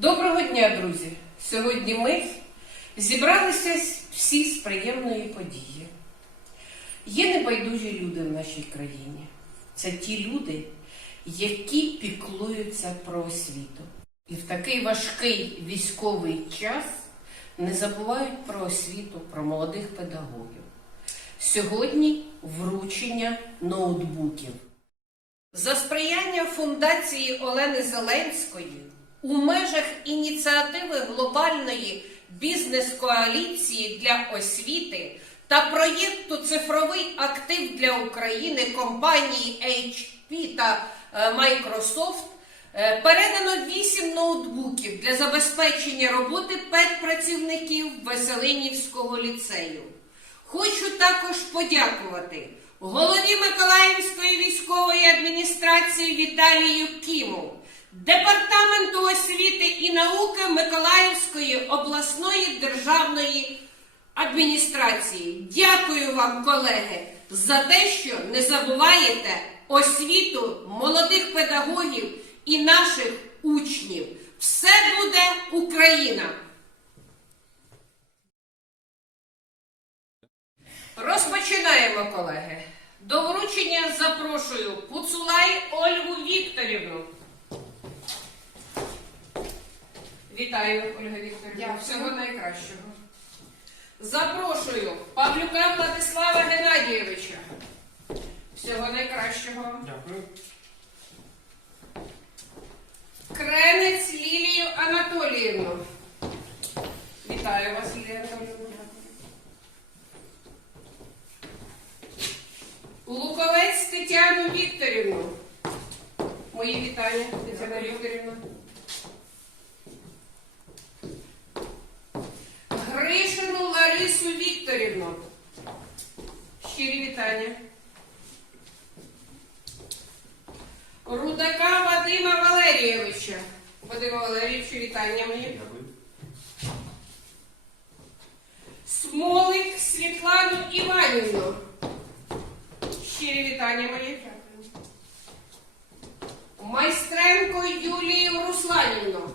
Доброго дня, друзі! Сьогодні ми зібралися всі з приємної події. Є небайдужі люди в нашій країні. Це ті люди, які піклуються про освіту. І в такий важкий військовий час не забувають про освіту, про молодих педагогів. Сьогодні вручення ноутбуків. За сприяння фундації Олени Зеленської у межах ініціативи глобальної бізнес-коаліції для освіти та проєкту Цифровий актив для України компанії HP та е, Microsoft е, передано 8 ноутбуків для забезпечення роботи педпрацівників Веселинівського ліцею. Хочу також подякувати голові Миколаївської військової адміністрації Віталію Кіму, Департаменту освіти і науки Миколаївської обласної державної адміністрації. Дякую вам, колеги, за те, що не забуваєте освіту молодих педагогів і наших учнів. Все буде Україна! Розпочинаємо, колеги. До вручення запрошую Пуцулай Ольгу Вікторівну. Вітаю, Ольга Вікторівна. Всього найкращого. Запрошую Павлюка Владислава Геннадійовича. Всього найкращого. Дякую. Кренець Лілію Анатоліївну. Вітаю вас, Лілія Анатоліївна. Луковець Тетяну Вікторівну. Мої вітання, Тетяна Вікторівна. Ларису Вікторівну. Щирі вітання. Рудака Вадима Валерійовича. Вадима Валерійовичу, вітання мені. Смолик Світлану Іванівну. Щирі вітання мої. Майстренко Юлію Русланівну.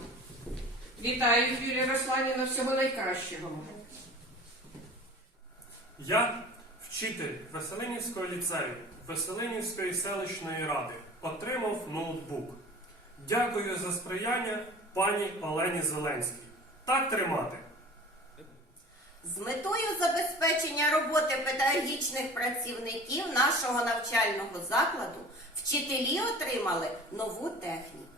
Вітаю, Юлія Русланівна, всього найкращого. Я, вчитель Веселинівського ліцею Веселинівської селищної ради, отримав ноутбук. Дякую за сприяння пані Олені Зеленській. Так тримати. З метою забезпечення роботи педагогічних працівників нашого навчального закладу вчителі отримали нову техніку.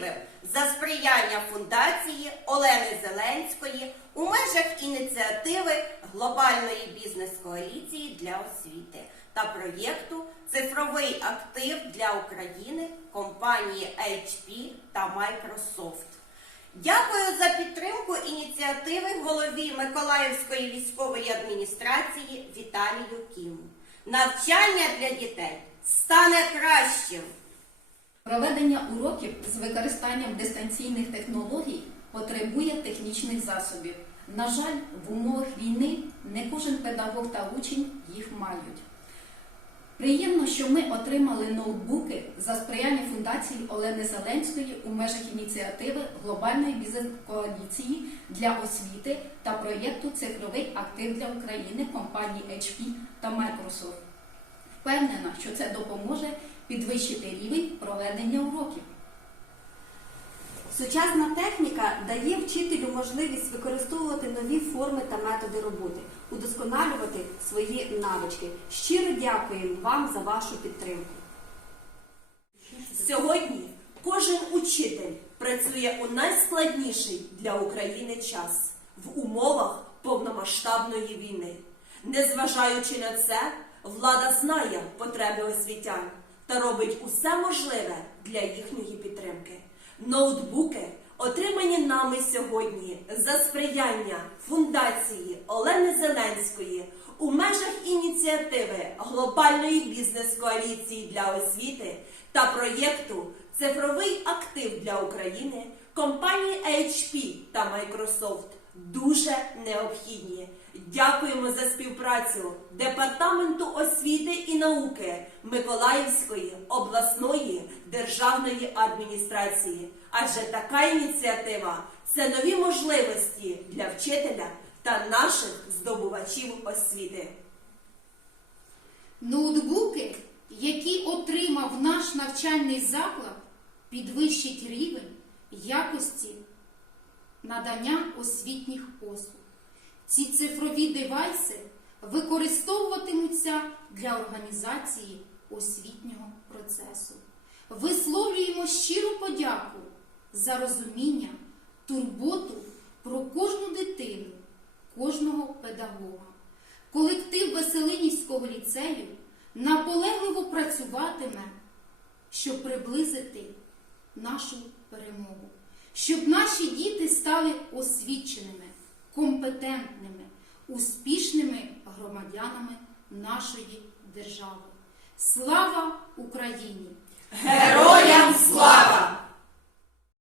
Це за сприяння фундації Олени Зеленської у межах ініціативи глобальної бізнес-коаліції для освіти та проєкту Цифровий актив для України компанії HP та Microsoft. Дякую за підтримку ініціативи голові Миколаївської військової адміністрації Віталію Кіму. Навчання для дітей стане кращим. Проведення уроків з використанням дистанційних технологій потребує технічних засобів. На жаль, в умовах війни не кожен педагог та учень їх мають. Приємно, що ми отримали ноутбуки за сприяння фундації Олени Зеленської у межах ініціативи глобальної бізнес-коаліції для освіти та проєкту Цифровий актив для України компанії HP та Microsoft. Впевнена, що це допоможе підвищити рівень проведення уроків. Сучасна техніка дає вчителю можливість використовувати нові форми та методи роботи, удосконалювати свої навички. Щиро дякуємо вам за вашу підтримку. Сьогодні кожен учитель працює у найскладніший для України час в умовах повномасштабної війни. Незважаючи на це, влада знає потреби освітян та робить усе можливе для їхньої підтримки. Ноутбуки, отримані нами сьогодні за сприяння фундації Олени Зеленської у межах ініціативи глобальної бізнес-коаліції для освіти та проєкту Цифровий актив для України компанії HP та Microsoft дуже необхідні Дякуємо за співпрацю Департаменту освіти і науки Миколаївської обласної державної адміністрації. Адже така ініціатива це нові можливості для вчителя та наших здобувачів освіти. Ноутбуки, які отримав наш навчальний заклад, підвищить рівень якості надання освітніх послуг. Ці цифрові девайси використовуватимуться для організації освітнього процесу. Висловлюємо щиру подяку за розуміння, турботу про кожну дитину, кожного педагога. Колектив Веселинівського ліцею наполегливо працюватиме, щоб приблизити нашу перемогу, щоб наші діти стали освіченими, компетентними, успішними громадянами нашої держави. Слава Україні! Героям слава!